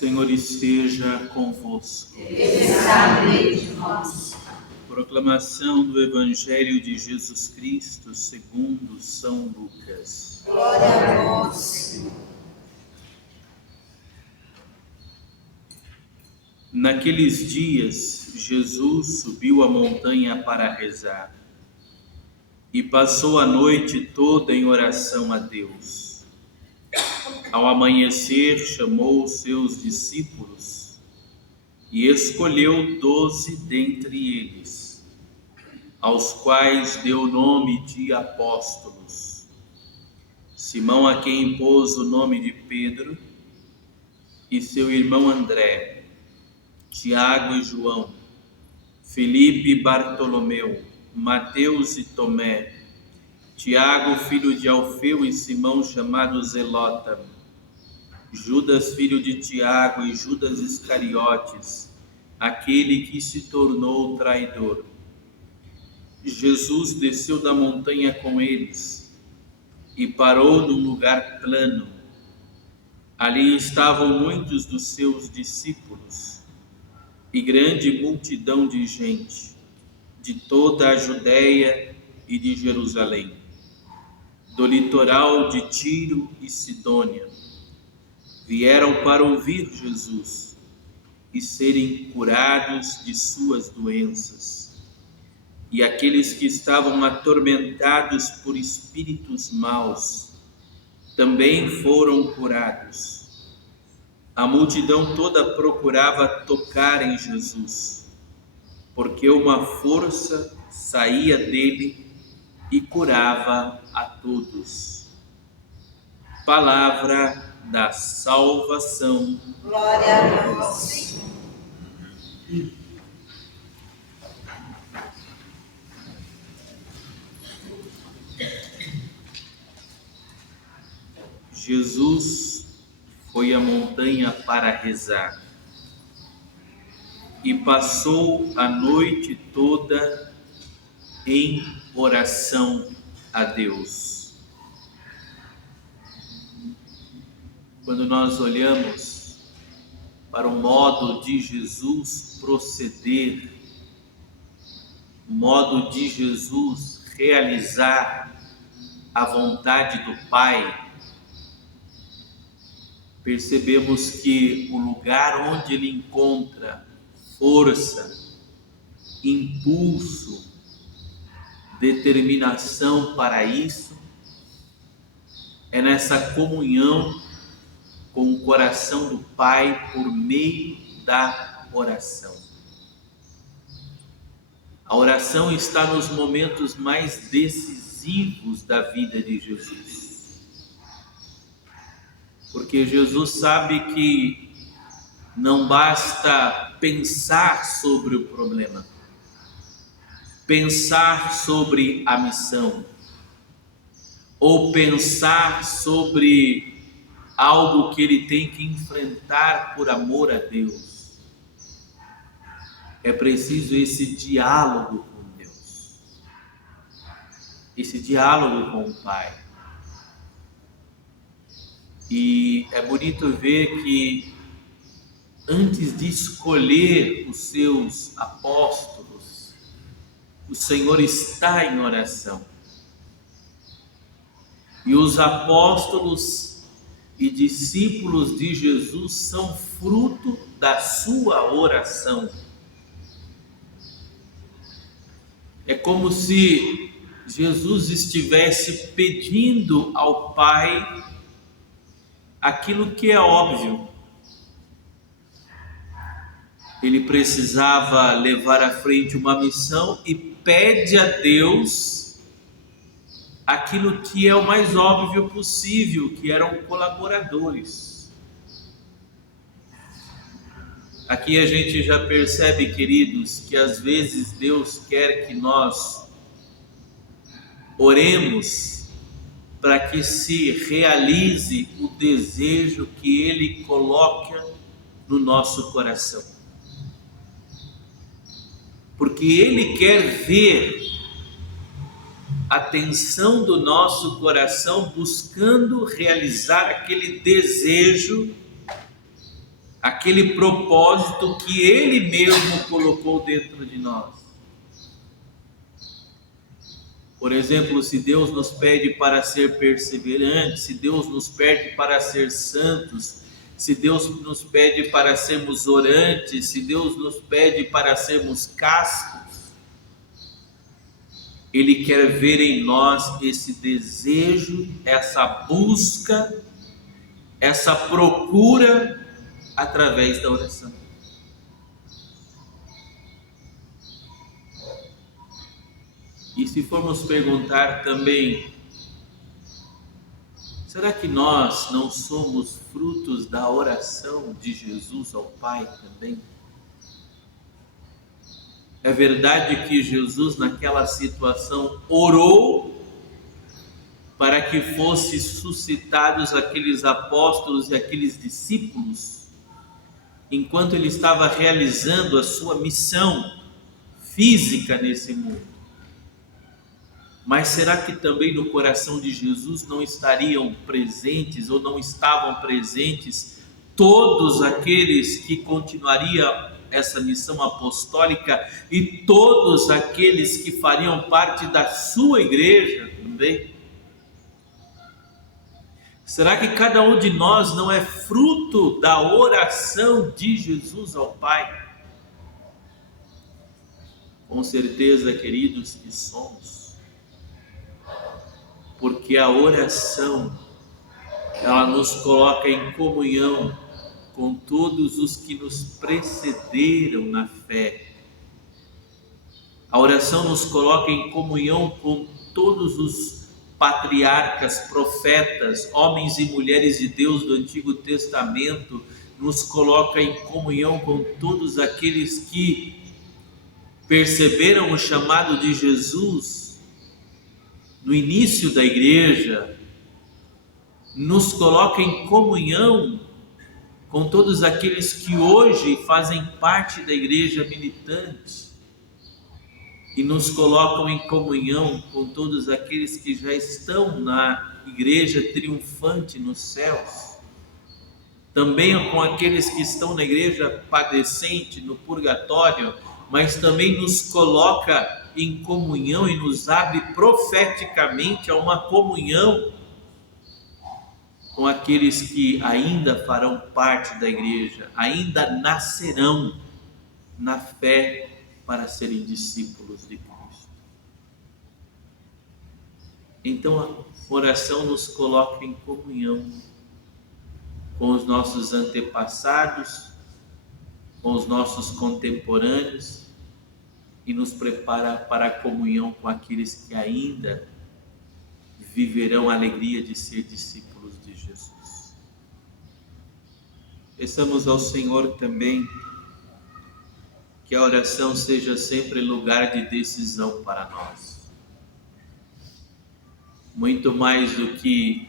Senhor esteja convosco. Ele está no meio de nós. Proclamação do Evangelho de Jesus Cristo segundo São Lucas. Glória a vós, Senhor. Naqueles dias, Jesus subiu a montanha para rezar e passou a noite toda em oração a Deus. Ao amanhecer, chamou os seus discípulos e escolheu 12 dentre eles, aos quais deu o nome de apóstolos: Simão, a quem pôs o nome de Pedro, e seu irmão André, Tiago e João, Felipe e Bartolomeu, Mateus e Tomé, Tiago, filho de Alfeu, e Simão, chamado Zelota, Judas, filho de Tiago, e Judas Iscariotes, aquele que se tornou traidor. Jesus desceu da montanha com eles e parou num lugar plano. Ali estavam muitos dos seus discípulos e grande multidão de gente, de toda a Judéia e de Jerusalém, do litoral de Tiro e Sidônia. Vieram para ouvir Jesus e serem curados de suas doenças. E aqueles que estavam atormentados por espíritos maus também foram curados. A multidão toda procurava tocar em Jesus, porque uma força saía dele e curava a todos. Palavra da salvação. Glória a vós, Senhor. Jesus foi à montanha para rezar e passou a noite toda em oração a Deus. Quando nós olhamos para o modo de Jesus proceder, o modo de Jesus realizar a vontade do Pai, percebemos que o lugar onde ele encontra força, impulso, determinação para isso, é nessa comunhão com o coração do Pai por meio da oração. A oração está nos momentos mais decisivos da vida de Jesus. Porque Jesus sabe que não basta pensar sobre o problema, pensar sobre a missão, ou pensar sobre algo que ele tem que enfrentar por amor a Deus. É preciso esse diálogo com Deus, esse diálogo com o Pai. E é bonito ver que antes de escolher os seus apóstolos, o Senhor está em oração. E os apóstolos e discípulos de Jesus são fruto da sua oração. É como se Jesus estivesse pedindo ao Pai aquilo que é óbvio. Ele precisava levar à frente uma missão e pede a Deus aquilo que é o mais óbvio possível, que eram colaboradores. Aqui a gente já percebe, queridos, que às vezes Deus quer que nós oremos para que se realize o desejo que Ele coloca no nosso coração. Porque Ele quer ver a atenção do nosso coração buscando realizar aquele desejo aquele propósito que Ele mesmo colocou dentro de nós. Por exemplo, se Deus nos pede para ser perseverantes, se Deus nos pede para ser santos, se Deus nos pede para sermos orantes, se Deus nos pede para sermos castos, Ele quer ver em nós esse desejo, essa busca, essa procura através da oração. E se formos perguntar também, será que nós não somos frutos da oração de Jesus ao Pai também? É verdade que Jesus, naquela situação, orou para que fossem suscitados aqueles apóstolos e aqueles discípulos, enquanto ele estava realizando a sua missão física nesse mundo. Mas será que também no coração de Jesus não estariam presentes ou não estavam presentes todos aqueles que continuariam essa missão apostólica e todos aqueles que fariam parte da sua igreja também? Será que cada um de nós não é fruto da oração de Jesus ao Pai? Com certeza, queridos, que somos. Porque a oração, ela nos coloca em comunhão com todos os que nos precederam na fé. A oração nos coloca em comunhão com todos os patriarcas, profetas, homens e mulheres de Deus do Antigo Testamento, nos coloca em comunhão com todos aqueles que perceberam o chamado de Jesus no início da igreja, nos coloca em comunhão com todos aqueles que hoje fazem parte da igreja militante e nos colocam em comunhão com todos aqueles que já estão na igreja triunfante nos céus, também com aqueles que estão na igreja padecente, no purgatório, mas também nos coloca em comunhão e nos abre profeticamente a uma comunhão com aqueles que ainda farão parte da igreja, ainda nascerão na fé para serem discípulos de Cristo. Então a oração nos coloca em comunhão com os nossos antepassados, com os nossos contemporâneos, e nos prepara para a comunhão com aqueles que ainda viverão a alegria de ser discípulos de Jesus. Peçamos ao Senhor também que a oração seja sempre lugar de decisão para nós. Muito mais do que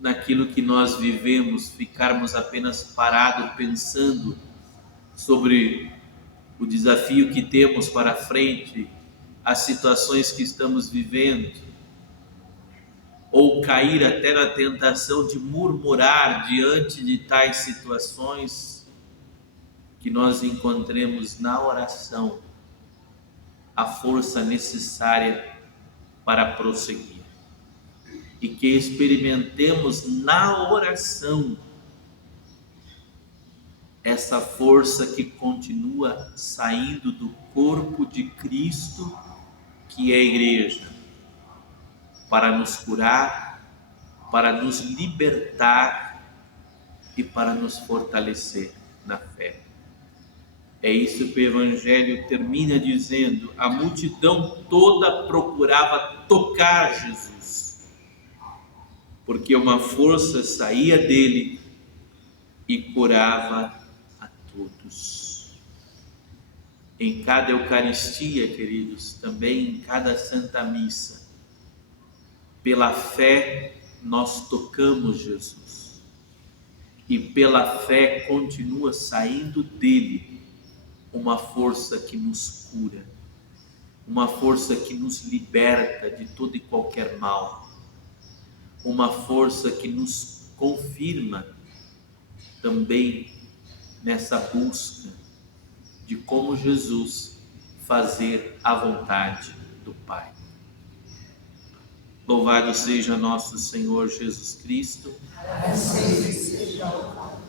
naquilo que nós vivemos, ficarmos apenas parados pensando sobre o desafio que temos para frente, as situações que estamos vivendo, ou cair até na tentação de murmurar diante de tais situações, que nós encontremos na oração a força necessária para prosseguir, e que experimentemos na oração essa força que continua saindo do corpo de Cristo, que é a igreja, para nos curar, para nos libertar e para nos fortalecer na fé. É isso que o Evangelho termina dizendo: a multidão toda procurava tocar Jesus, porque uma força saía dele e curava todos. Em cada Eucaristia, queridos, também em cada Santa Missa, pela fé nós tocamos Jesus e pela fé continua saindo dele uma força que nos cura, uma força que nos liberta de todo e qualquer mal, uma força que nos confirma também nessa busca de como Jesus fazer a vontade do Pai. Louvado seja nosso Senhor Jesus Cristo. Assim seja o